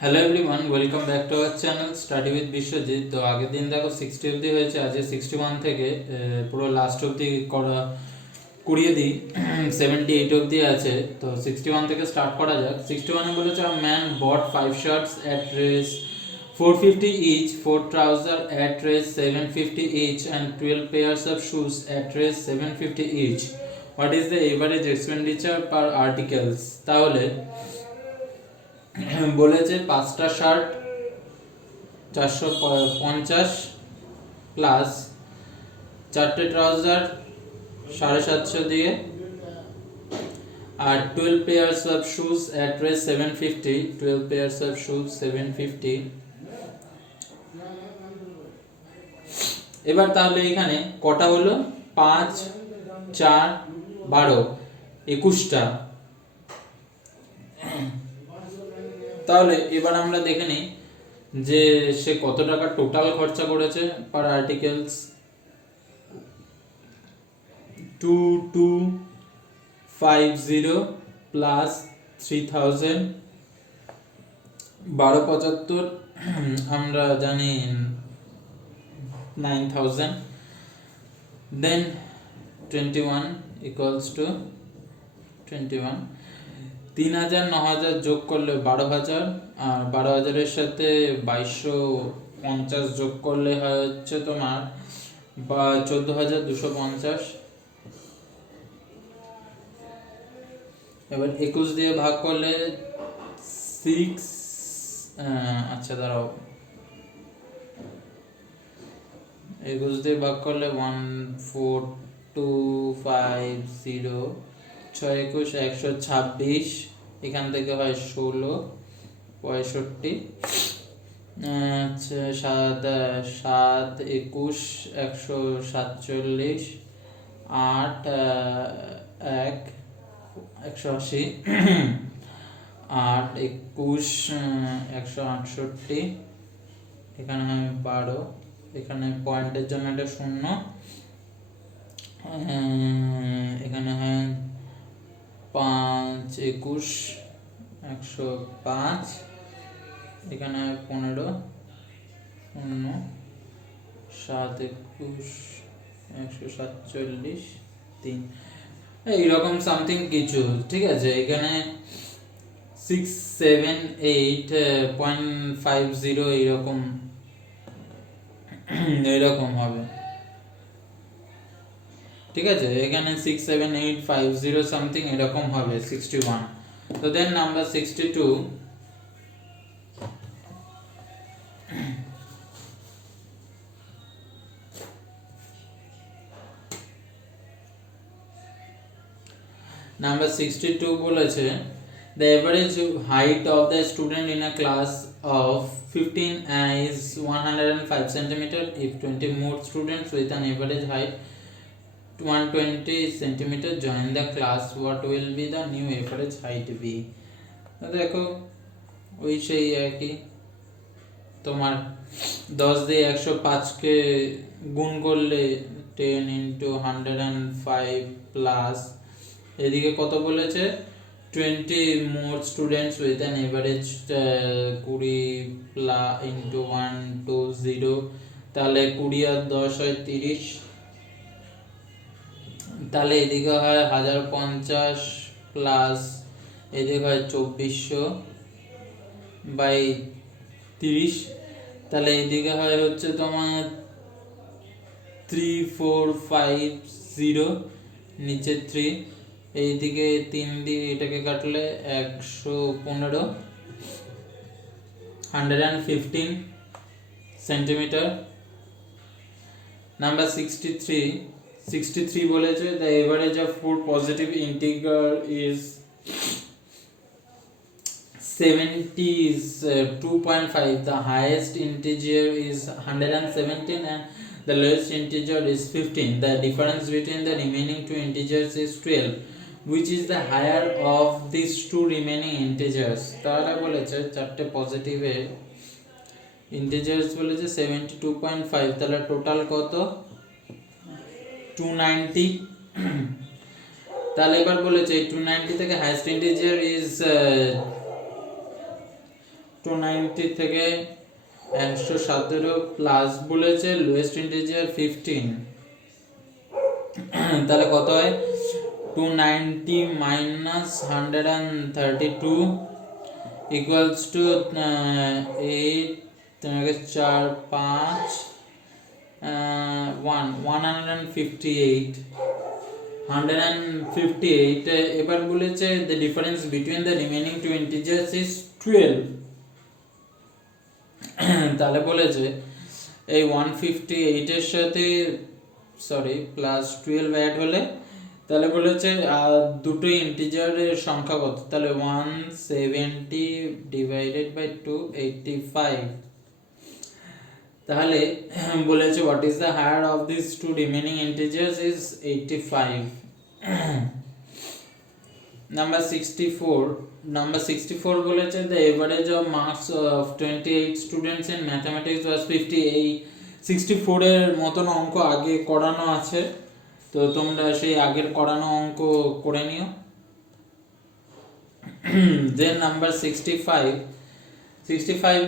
Hello everyone, welcome back to our channel study with Biswajit. তো আগের দিন দেখো 60 অবধি হয়েছে, আজকে 61 থেকে পুরো লাস্ট অবধি করিয়ে দিই। 78 অবধি আছে, তো 61 থেকে স্টার্ট করা যাক। 61-এ বলেছে a man bought 5 shirts at Rs 450 each, 4 trousers at race 750 each and 12 pairs of shoes at race 750 each. What is the average expenditure per articles? তাহলে বলেছে 5টা শার্ট 450 প্লাস 4টে ট্রাউজার 750 দিয়ে আর 12 pairs of shoes at rate 750, 12 pairs of shoes 750। এবার তাহলে এখানে কটা হলো? 5 4 12 21টা। তাহলে এবার আমরা দেখে নিই যে সে কত টাকা টোটাল খরচা করেছে পার আর্টিকেলস। 2250 প্লাস 3000, 1275 আমরা জানি 9000, দেন 21 ইকুয়ালস টু 21। 3000 9000 যোগ করলে 12000, আর 12000-এর সাথে 2250 যোগ করলে হয় হচ্ছে তোমার 14250। এবার 21 দিয়ে ভাগ করলে 6, আচ্ছা দাঁড়াও, 21 দিয়ে ভাগ করলে 14250, 6 21 126, এখান থেকে হয় 16 65, আচ্ছা 7 21 147, 8 1 180, 8 21 168, এখানে হয় 12, এখানে পয়েন্টের জন্য এটা 0, এখানে হয় 5 21 105, এখানে হয় 15 0, 7 21 147 3, এইরকম সামথিং কিছু। ঠিক আছে, এখানে 678.50 এইরকম হবে। ঠিক আছে, এখানে 67850 সামথিং এরকম হবে 61। তো দেন নাম্বার 62, নাম্বার 62 বলেছে the average height of the student in a class of 15 is 105 cm. If 20 more students with an average height 120 cm join the class, what will be the new average height be? দেখো ওই সেই একই, তোমার 10 দিয়ে 105-কে গুণ করলে 10 into 105 plus এদিকে কত বলেছে 20 more students with an average 20 into 120, তাহলে 20 আর 10 হয় 30, তাহলে এদিকে হয় 1050 প্লাস এদিকে হয় 2400 বাই 30, তাহলে এইদিকে হয় হচ্ছে তোমার 3450, নিচে 3, এইদিকে 3 দিয়ে এটাকে কাটলে 115, 115 সেন্টিমিটার। নাম্বার 63 বলেছে the average of four positive integer is 70 is 2.5, the highest integer is 117 and the lowest integer is 15. The difference between the remaining two integers is 12. Which is the higher of these two remaining integers? তাহলে বলেছে চারটে পজিটিভে integers বলেছে 72.5, তাহলে total কত 290। তাহলে এবার বলেছে 290 থেকে হাইয়েস্ট ইন্টিজার ইজ 290 থেকে 117 প্লাস বলেছে লোয়েস্ট ইন্টিজার 15, তাহলে কত হয় 290 minus 132 equals to 8 তোমাকে 4 5 158 এবার বলেছে the difference between the remaining two integers is 12 তাহলে বলেছে এই 158 এর সাথে প্লাস 12 অ্যাড হলে তাহলে বলেছে দুটো ইন্টিজারের সংখ্যা কত, তাহলে 170 ডিভাইডেড বাই 285, তাহলে বলেছে what is the higher of these two remaining integers is 85. Number 64 বলেছে the average of marks of 28 students in mathematics was 50. এই 64 এর মতন অঙ্ক আগে করানো আছে, তো তোমরা সেই আগের করানো অঙ্ক করে নিও। then number 65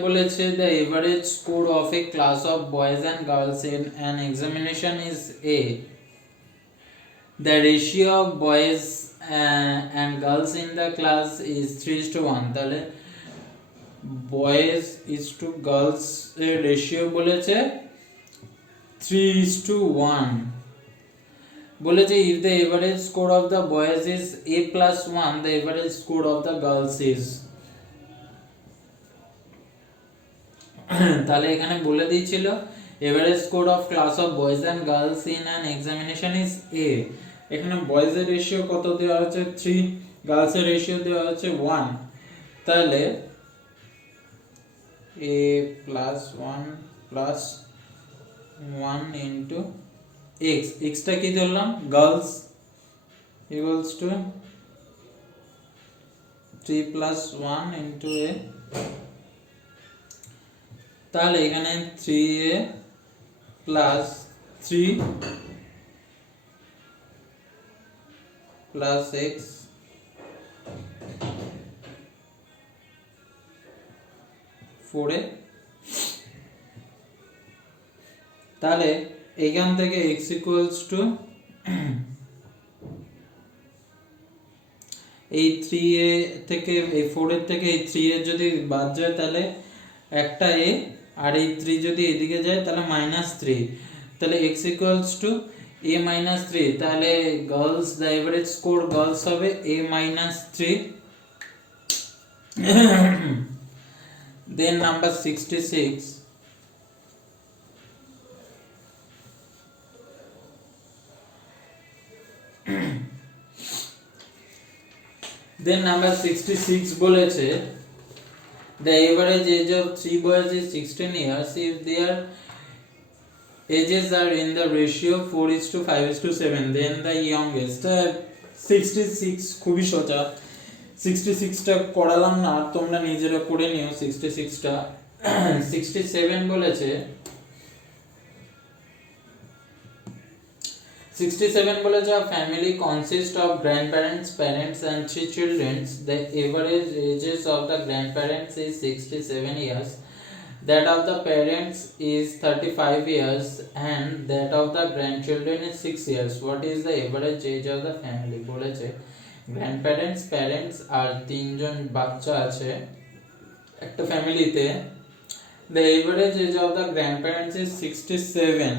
বলেছে the average score of a class of boys and girls in an examination is A. The ratio of boys and girls in the class is 3:1, তাহলে boys is to girls এর ratio বলেছে 3:1, বলেছে if the average score of the boys is A plus 1, the average score of the girls is তাহলে এখানে বলে দিয়েছিল average score of class of boys and girls in an examination is A. এখানে boys এর ratio কত দেওয়া আছে 3, girls এর রেশিও দেওয়া আছে 1, তাহলে A plus 1 plus 1 into x টা কি ধরলাম girls equals to 3 plus 1 into A, তাহলে এখানে 3A plus 3 plus x ফোরে, তাহলে এখান থেকে x equals to এই 3a থেকে এই 4 এর থেকে এই 3 এর যদি বাদ যায় তাহলে একটা a, আর এই 3 যদি এদিকে যায় তাহলে -3, তাহলে x equals to a minus 3, তাহলে girls the average score girls হবে a minus 3. then number 66 বলেছে the average age of 3 boys is 16 years if their ages are in the ratio 4:5:7, then the youngest 66 খুবই সোজা, 66টা করালাম না, তোমরা নিজেরা করে নিও 66টা। 67 বলেছে 'a family consists of grandparents, parents and 3 children. The average ages of the grandparents is 67 years, that of the parents is 35 years and that of the grandchildren is 6 years. What is the average age of the family? বলেছে grandparents, parents আর তিনজন বাচ্চা আছে একটা ফ্যামিলিতে, the average age of the grandparents is 67.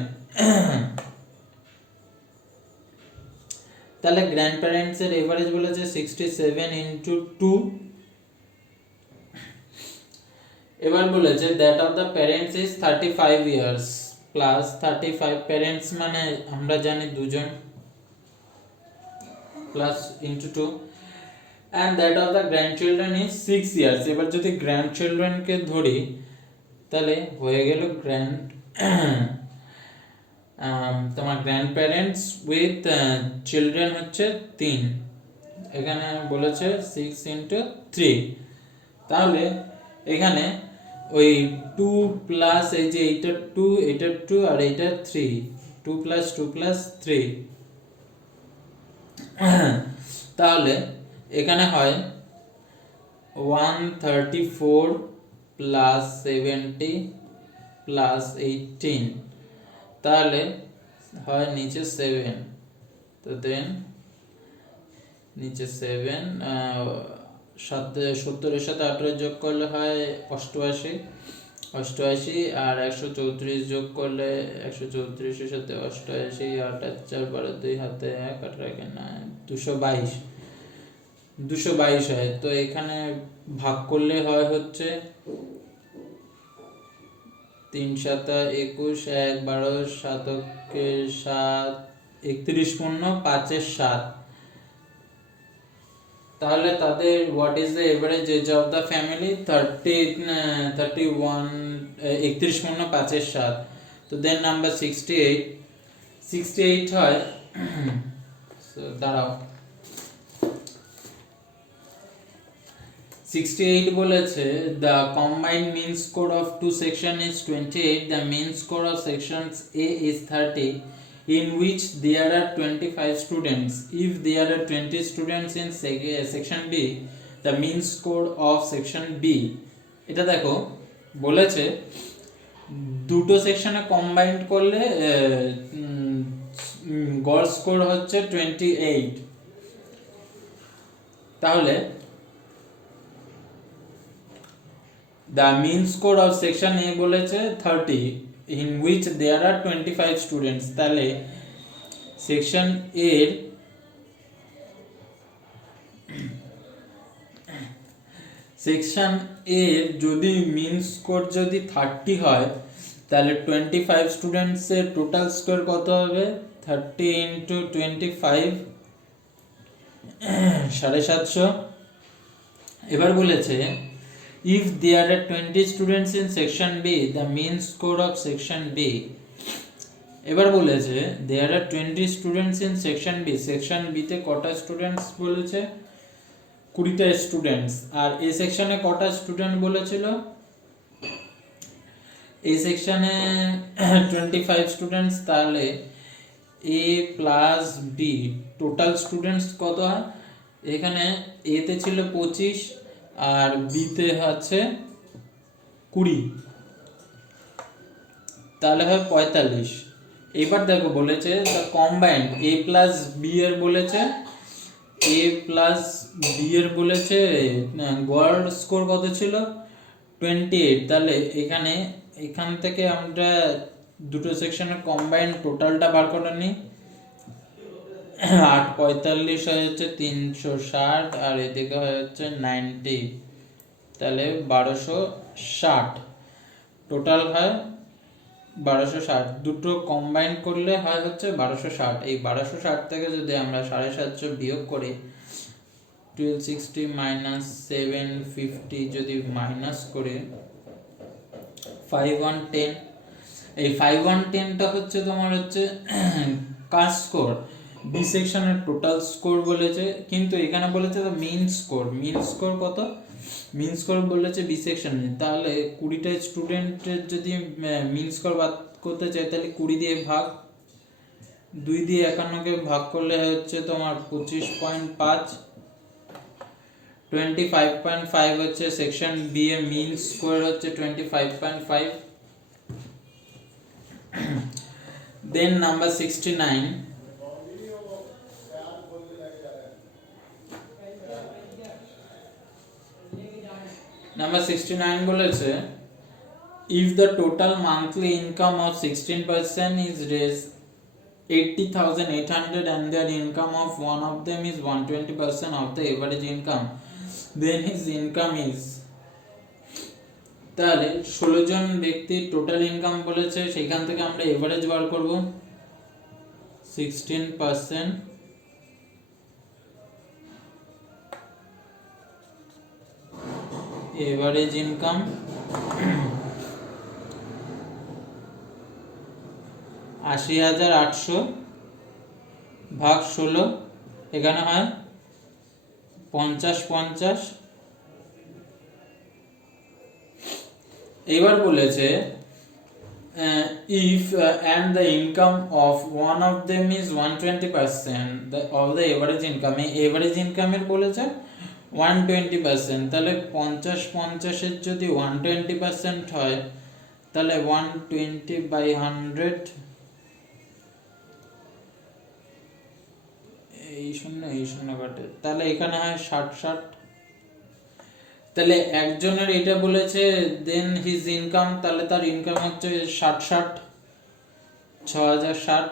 তাহলে grandparents এর average বলেছে 67 into 2, এবার বলেছে that of the parents is 35 years plus 35, parents মানে আমরা জানি দুজন, plus into 2, and that of the grandchildren is 6 years. এবার যদি গ্র্যান্ডচিলড্রেনকে ধরি তাহলে হয়ে গেল তোমার গ্র্যান্ড প্যারেন্টস উইথ চিলড্রেন হচ্ছে 3, এখানে বলেছে 6 into 3, তাহলে এখানে ওই 2 প্লাস এই যে এইটা 2 এটা 2 আর এইটা 3, 2 প্লাস 2 প্লাস 3, তাহলে এখানে হয় 134 প্লাস 70 প্লাস 18, তাহলে হয় নিচে 7, তো দেন নিচে 7, 70-এর সাথে 18 যোগ করলে হয় 88, আর 134 যোগ করলে 134-এর সাথে 88, 8 আর 4 12, 2 হাতে 1, 18 এখানে 222 হয়। তো এখানে ভাগ করলে হয় হচ্ছে 3 7 21, 1 12, 7 7, 31 পূর্ণ 5 7। তাহলে তাদের what is the average age of the family? 31 31 পূর্ণ 5 7। তো দেন নাম্বার 68 হয় দাঁড়াও 68 বলেছে the combined mean score of two section is 28, the mean score of sections A is 30, in which there are 25 students. If there are 20 students in section B, the mean score of section B, এটা দেখো বলেছে দুটো সেকশনে combined করলে গড় score হচ্ছে 28। তাহলে the mean score of section A বলেছে 30, in which there are 25 students, তাহলে সেকশন এর যদি মিন স্কোর যদি 30 হয় তাহলে 25 স্টুডেন্টস এর টোটাল স্কোর কত হবে? 30 ইন্টু 25 750। এবার বলেছে if there are 20 students in section B, the mean score of section B, এবার বলেছে there are 20 students in section B, section B তে কটা স্টুডেন্টস বলেছে? 20টা স্টুডেন্টস। আর এই সেকশনে কটা স্টুডেন্ট বলেছিল? এই সেকশনে 25 স্টুডেন্টস। তাহলে A plus B total students কত হয়? এখানে A তে ছিল 25 আর B তে আছে 20, তাহলে হয় 45। এবার দেখো বলেছে the combined A plus B এর বলেছে গড় স্কোর কত ছিল? 28। তাহলে এখান থেকে আমরা দুটো সেকশনের কম্বাইন্ড টোটালটা বার করে নিই। 8 45 হয়ে যাচ্ছে 360, আর এদিকে হয়ে যাচ্ছে 90, তাহলে 1260 টোটাল হয় 1260। দুটো কম্বাইন করলে হয় হচ্ছে 1260। এই 1260 থেকে যদি আমরা 750 বিয়োগ করি 1260 মাইনাস 750 যদি মাইনাস করে 5110, এই 5110টা হচ্ছে তোমার হচ্ছে কাস্ট স্কোর। বি সেকশনের টোটাল স্কোর বলেছে, কিন্তু এখানে বলেছে মিন স্কোর কত? মিন স্কোর বলেছে বি সেকশনে। তাহলে 20টা স্টুডেন্টের যদি মিন স্কোর বাদ করতে চাই তাহলে 20 দিয়ে ভাগ, 2 দিয়ে 51কে ভাগ করলে হচ্ছে তোমার 25.5, 25.5 হচ্ছে সেকশন বি এর মিন স্কোর হচ্ছে 25.5। দেন নাম্বার 69, নাম্বার 69 বলেছে if the total monthly income of 16% is raised 80,800 and their income of one of them is 120% of the average income, then his income is, তাহলে 16 জন ব্যক্তির টোটাল ইনকাম বলেছে, সেখান থেকে আমরা average বার করব। 16% এভারেজ ইনকাম $80,800 ভাগ 16, এখানে হয় 50-50। এবার বলেছে if and the income of one of them is 120% of the average income, এই average income এর বলেছে 120%, তাহলে 50 যদি 120% হয় তাহলে 120/100, এই শূন্য কাটে, তাহলে এখানে হয় 60। তাহলে একজনের এটা বলেছে দেন হিজ ইনকাম, তাহলে তার ইনকাম হচ্ছে 60 6060।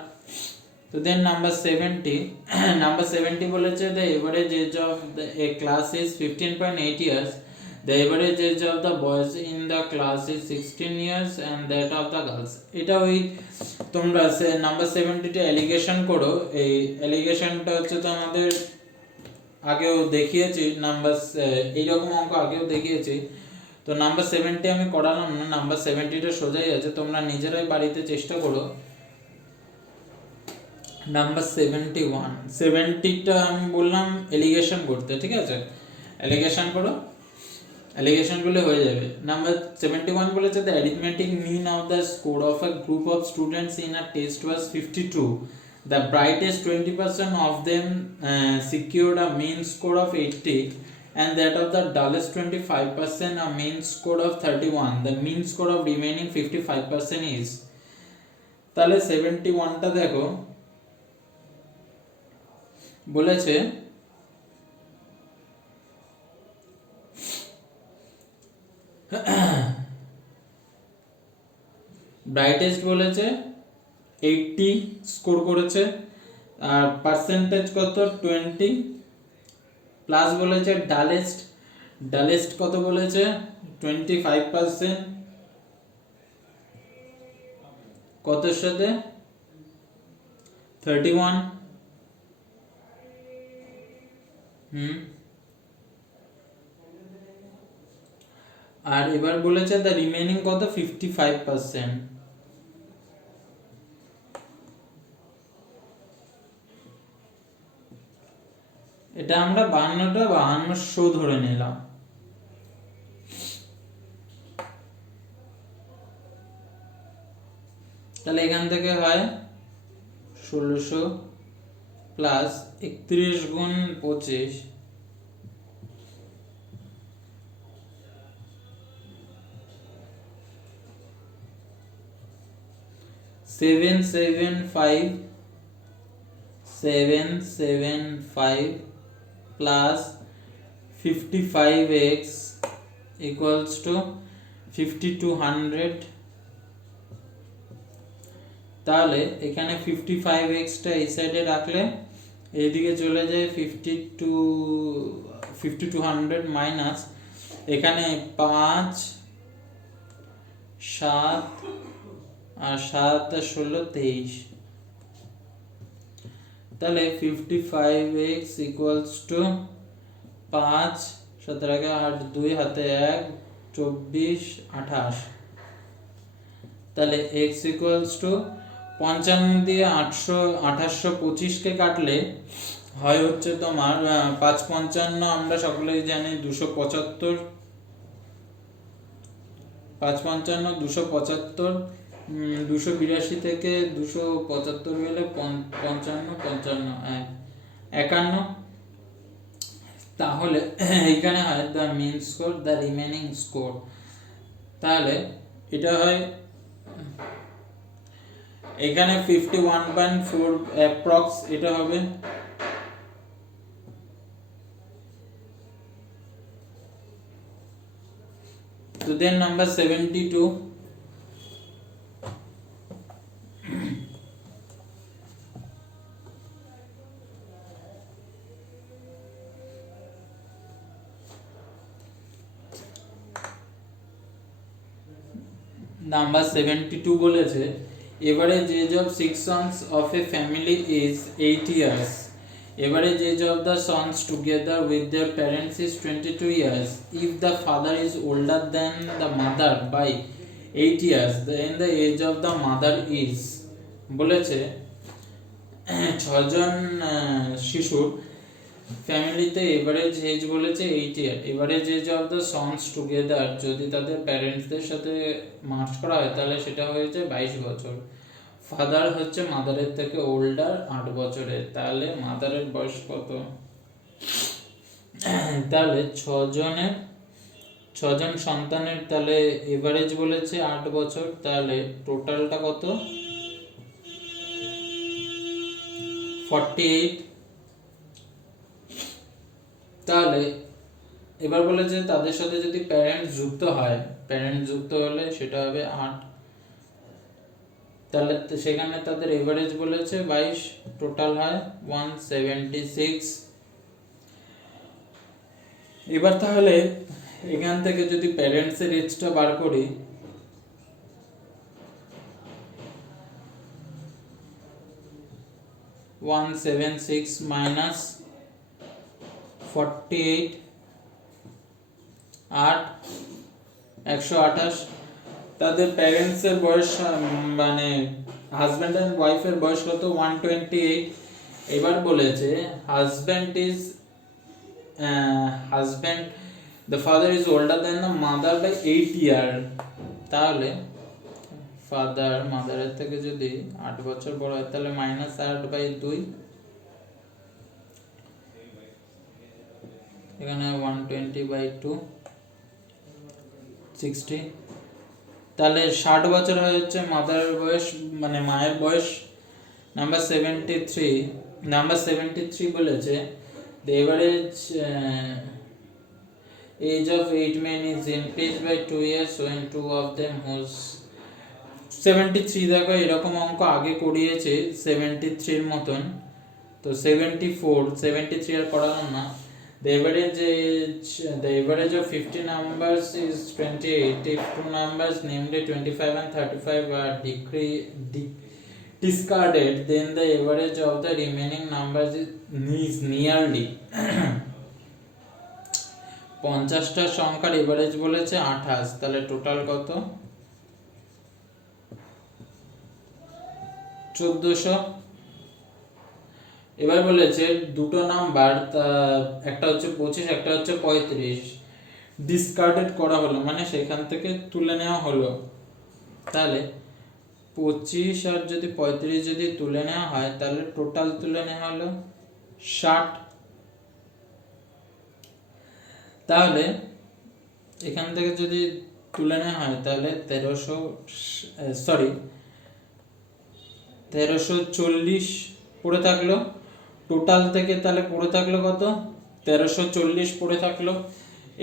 তো দেন নাম্বার 70 নাম্বার 70 বলেছে the average age of a class is 15.8 years, the average age of the boys in the class is 16 years and that of the girls. এটা ওই তোমরা নাম্বার 70টা অ্যালিগেশন করো। এই অ্যালিগেশনটা হচ্ছে তো আমাদের আগেও দেখিয়েছি, নাম্বার এইরকম অঙ্ক আগেও দেখিয়েছি। তো নাম্বার 70 আমি করালাম না, নাম্বার 70টা সোজাই আছে, তোমরা নিজেরাই বাড়িতে চেষ্টা করো। নাম্বার 70টা আমি বললাম এলিগেশন করতে, ঠিক আছে, এলিগেশন করো, এলিগেশন করলে হয়ে যাবে। নাম্বার 71 বলেছে the arithmetic mean of the score of a group of students in a test was 52. The brightest 20% of them secured a mean score of 80 and that of the dullest 25% a mean score of 31. The mean score of remaining 55% is, তাহলে 71টা দেখো বলেছে brightest বলেছে 80 score করেছে, আর percentage কত 20, plus বলেছে ডালেস্ট কত বলেছে 25%, কতর সাথে 31, আর এবার বলেছে দ্য রিমেনিং কত 55%। এটা আমরা 52 ধরে নিলাম। তাহলে এখান থেকে হয় 1600 প্লাস 31 গুণ 25, 775 plus 55x equals to 5200। তাহলে এখানে 55x টা এই সাইডে রাখলে এইদিকে চলে যায় 5200 মাইনাস এখানে 5 7 আর 7 আর 16 23, তাহলে 55x equals to 5 17 8 2 হাতে 1 24 28, তাহলে x equals to 55 দিয়ে 2825 কে কাটলে হয় হচ্ছে তোমার 555 আমরা সকলেই জানি 275, 555 275, 282 থেকে 275 গেলে 55 51, তাহলে এখানে হয় the mean score the remaining score, তাহলে এটা হয় এখানে 51.4 অ্যাপ্রক্স এটা হবে। তো দেন নাম্বার 72, নাম্বার 72 বলেছে average age of 6 sons of a family is 8 years, average age of the sons together with their parents is 22 years. If the father is older than the mother by 8 years then the age of the mother is, বলেছে 6 জন শিশুর ফ্যামিলিতে average age বলেছে 8 year, average age of the sons together যদি তাদের প্যারেন্টসদের সাথে March করা হয় তাহলে সেটা হয়েছে 22 বছর। ফাদার হচ্ছে মাদারের থেকে ওল্ডার 8 বছরের, তাহলে মাদারের বয়স কত তাহলে ছজন সন্তানের তাহলে এভারেজ বলেছে 8 বছর, তাহলে টোটালটা কত 48। তাহলে এবার বলেছে তাদের সাথে যদি প্যারেন্ট যুক্ত হয়, প্যারেন্ট যুক্ত হলে সেটা হবে 8, তাহলে সেখানে তাদের এভারেজ বলেছে 22, টোটাল হয় 176। এবার তাহলে এখান থেকে যদি প্যারেন্টস এর এজটা বার করি, -176 48 8 128, তাদের প্যারেন্টস এর বয়স মানে হাজব্যান্ড এন্ড ওয়াইফের বয়স কত 128। এবার বলেছে husband the father is older than the mother by 8 year, তাহলে ফাদার মাদারের থেকে যদি 8 বছর বড় হয় তাহলে -8/2, এখানে 120/2 60, তাহলে 60 বছর হয়ে যাচ্ছে মাদারের বয়স মানে মায়ের বয়স। নাম্বার 73 বলেছে the average age of 8 men is increased by 2 years when 2 of them whose 73, দেখো এরকম অঙ্ক আগে করিয়েছে 73 এর মতন, তো 73 আর করালাম না। The average of 50 numbers is 28 if two numbers namely 25 and 35 are discarded, then the average of the remaining numbers is nearly 50টা সংখ্যার এভারেজ বলেছে 28, তাহলে টোটাল কত 1400। এবার বলেছে দুটো নাম্বার, একটা হচ্ছে 25 একটা হচ্ছে 35, ডিসকার্ডেড করা হলো মানে সেখান থেকে তুলে নেওয়া হলো, তাহলে 25 আর যদি 35 যদি তুলে নেওয়া হয় তাহলে টোটাল তুলে নেওয়া হলো 60। তাহলে এখান থেকে যদি তুলে নেওয়া হয় তাহলে 1340 পড়ে থাকলো টোটাল থেকে, তাহলে পড়ে থাকলো কত 1340 পড়ে থাকলো।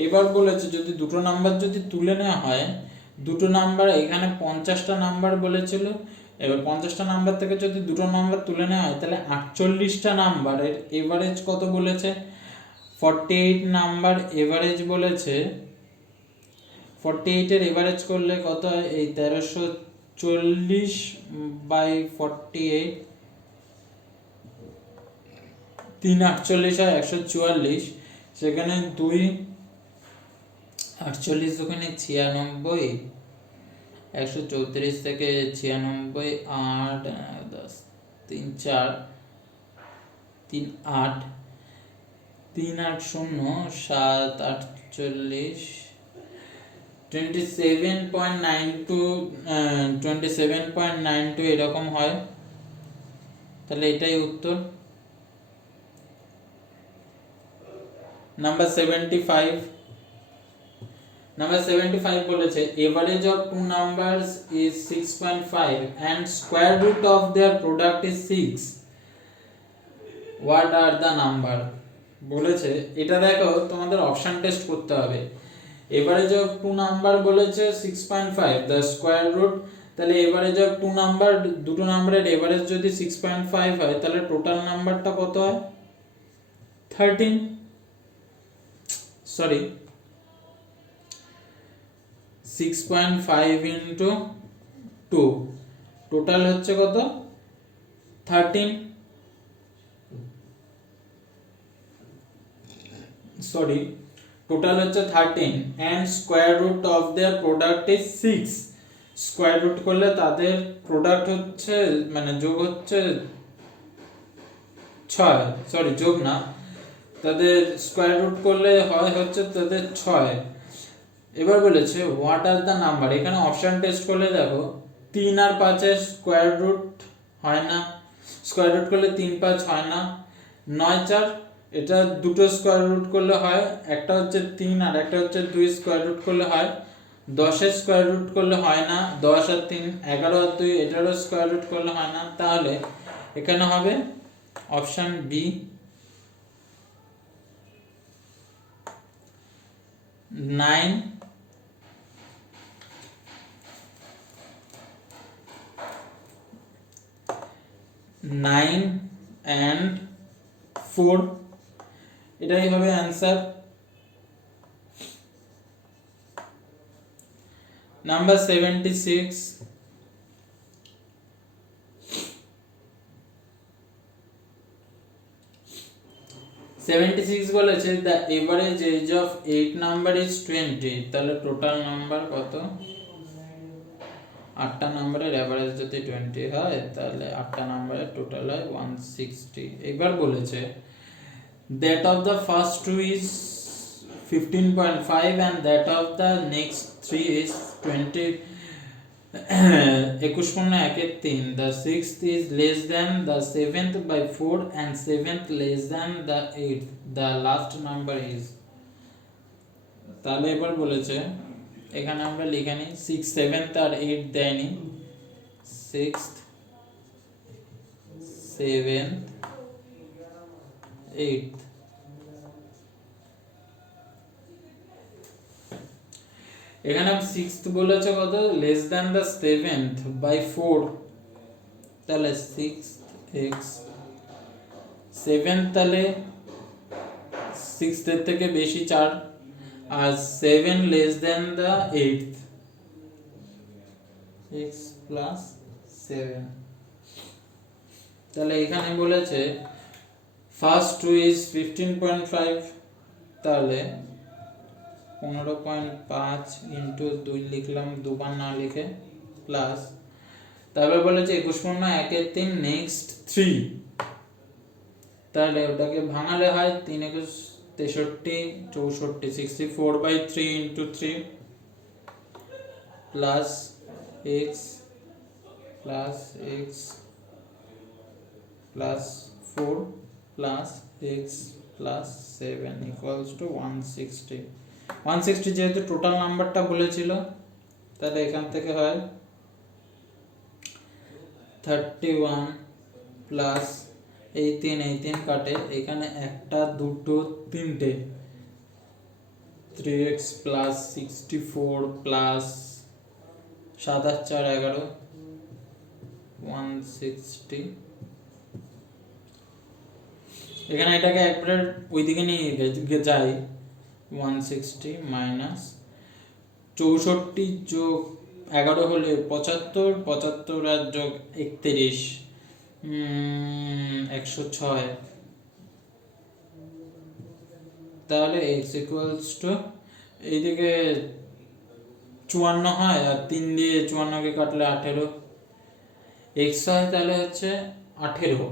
এবার বলেছে যদি দুটো নাম্বার যদি তুলে নেওয়া হয়, দুটো নাম্বার এখানে 50টা নাম্বার বলেছিল, এবার 50টা নাম্বার থেকে যদি দুটো নাম্বার তুলে নেওয়া হয় তাহলে 48টা নাম্বারের এভারেজ কত বলেছে 48 নাম্বার এভারেজ বলেছে, 48 এর এভারেজ করলে কত হয় এই 1340/48, 348 হয় 144, সেখানে 2 48 ওখানে 96, 134 থেকে 96 8 10 3 4 3 8 3 8 0 7 48 27.92 এরকম হয়, তাহলে এটাই উত্তর। নাম্বার 75 বলেছে average of two numbers is 6.5 and square root of their product is 6, what are the number বলেছে। এটা দেখো তোমাদের অপশন টেস্ট করতে হবে। এভারেজ অফ টু নাম্বার বলেছে 6.5, the square root, তাহলে এভারেজ অফ টু নাম্বার দুটো নাম্বারের এভারেজ যদি 6.5 হয় তাহলে টোটাল নাম্বারটা কত হয় 13, 6.5 into 2 টোটাল হচ্ছে কত 13, টোটাল হচ্ছে 13 and square root of their product is 6, square root করলে তাদের প্রোডাক্ট হচ্ছে মানে যোগ হচ্ছে 6, যোগ না, তাদের স্কয়ার রুট করলে হয় হচ্ছে তাদের 6। এবার বলেছে হোয়াট আর দ্য নাম্বার, এখানে অপশন টেস্ট করলে দেখো 3 আর 5 এর স্কয়ার রুট হয় না, স্কয়ার রুট করলে 3 5 হয় না, 9 4 এটা দুটো স্কোয়ার রুট করলে হয়, একটা হচ্ছে 3 আর একটা হচ্ছে 2 স্কোয়ার রুট করলে হয়। 10 এর স্কোয়ার রুট করলে হয় না, 10 আর 3 11 আর 2 11 স্কোয়ার রুট করলে হয় না। তাহলে এখানে হবে অপশন বি 9 9 and 4, এটাই হবে অ্যান্সার। নাম্বার 76, বলেছে the average age of 8 number is 20। তাহলে টোটাল নাম্বার কত? 8টা নাম্বারের এভারেজ যদি 20 হয় তাহলে 8টা নাম্বারের টোটাল হয় 160। এবার বলেছে that of the first two is 15.5 and that of the next three is 20 21.1 the sixth is less than the seventh by 4 and seventh less than the eighth, the last number is। তাহলে এবার বলেছে এখানে আমরা লিখে নিই 6 7th আর 8 দেয়নি, 6th 7th 8th। এখানে 6th বলেছে কত? Less than the 7th by 4, তাহলে 6th x 7th তাহলে 6th এর থেকে বেশি 4 আর 7 less than the 8th x plus 7। তাহলে এখানে বলেছে ফার্স্ট 2 ইজ 15.5, তাহলে 15.5 ইন্টু 2 লিখলাম, দুবার না লিখে, প্লাস তারপর বলেছে 21.1 নেক্সট 3, তাহলে ওটাকে ভাঙালে হয় 3 21 63 64 64/3 into 3 plus x plus x plus 4 plus x plus 7 equals to 160। 160 যেহেতু টোটাল নাম্বারটা বলেছিল তাহলে এখান থেকে হয় 31 প্লাস এই 3 কাটে, এখানে একটা দুটো তিনটে 3x প্লাস 64 প্লাস 7 আর 4 11 160। এখানে এটাকে একবারে ওইদিকে নিয়ে যাই, 160 মাইনাস 64 যোগ 11 হলে 75, 75 আর যোগ 31 106। তাহলে x ইকুয়ালস টু এইদিকে 54 হয় আর 3 দিয়ে 54 কে কাটলে 18 x হয়, তাহলে হচ্ছে 18।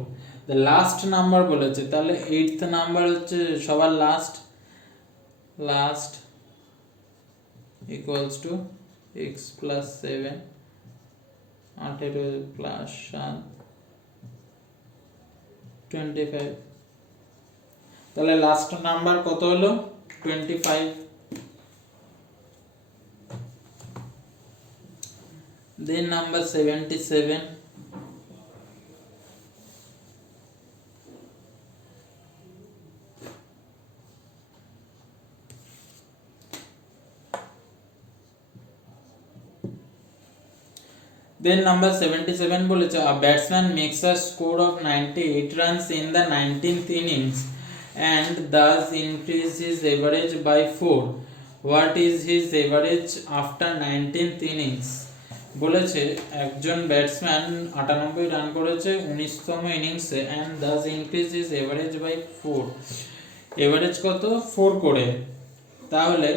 লাস্ট নাম্বার বলেছে, তাহলে 8th নাম্বার হচ্ছে সবার last equals to x plus 7 18 plus 7 25। তাহলে লাস্ট নাম্বার কত হলো? 25। দেন নাম্বার 77, then number 77 বলেছে a batsman makes a score of 98 runs in the 19th innings and thus increase his average by 4, what is his average after 19th innings? বলেছে একজন batsman 98 run করেছে 19তম ইনিংসে and thus increase his average by 4, average কত? 4 করে। তাহলে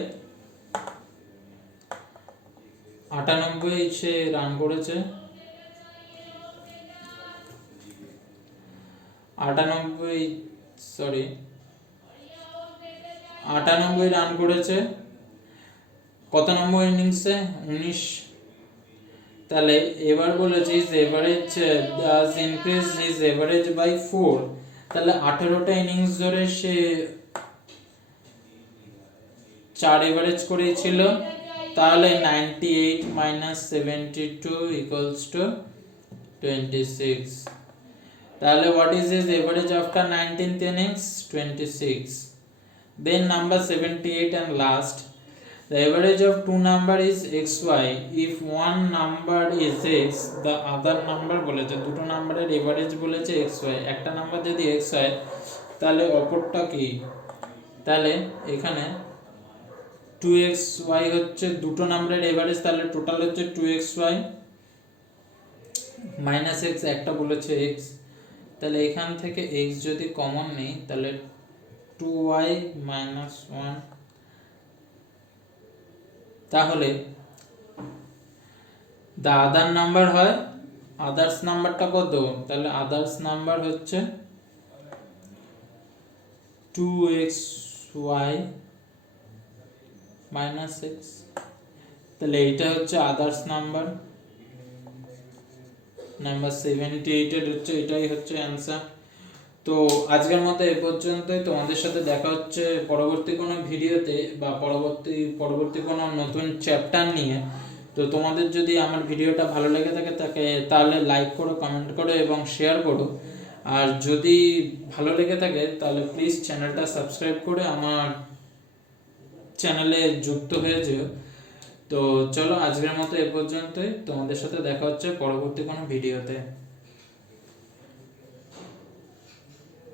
98 সে run করেছে, 98 run করেছে কত নম্বর ইনিংসে? 19। তাহলে এবার বলেছে is average does increase his average by 4, তাহলে 18টা ইনিংস ধরে সে 4 এভারেজ করেছিল, তাহলে 98 minus 72 equals to 26. তাহলে what is his average after 19th innings? 26. Then number 78 and last, the average of two number is xy. If one number is x, the other number বলেছে দুটো নাম্বারের average বলেছে xy, একটা number যদি x হয় তাহলে অপরটা কি? তাহলে এখানে 2xy হচ্ছে দুটো নাম্বারের এভারেজ, তাহলে টোটাল হচ্ছে 2xy মাইনাস x, একটা বলেছে x, তাহলে এখান থেকে x যদি কমন নেই তাহলে 2y minus 1, তাহলে the other number হয়, আদার্স নাম্বারটা কত? তাহলে আদার্স নাম্বার হচ্ছে 2xy মাইনাস x, তাহলে এইটা হচ্ছে আদার্স নাম্বার 78 এর হচ্ছে এটাই হচ্ছে অ্যান্সার। তো আজকের মতো এই পর্যন্তই। তোমাদের সাথে দেখা হচ্ছে পরবর্তী কোনো ভিডিওতে বা পরবর্তী কোনো নতুন চ্যাপ্টার নিয়ে। তো তোমাদের যদি আমার ভিডিওটা ভালো লেগে থাকে তাহলে লাইক করো, কমেন্ট করো এবং শেয়ার করো। আর যদি ভালো লেগে থাকে তাহলে প্লিজ চ্যানেলটা সাবস্ক্রাইব করে আমার চ্যানেলে যুক্ত হয়ে যেও। তো চলো আজকের মতো এ পর্যন্তই, তোমাদের সাথে দেখা হচ্ছে পরবর্তী কোনো ভিডিওতে।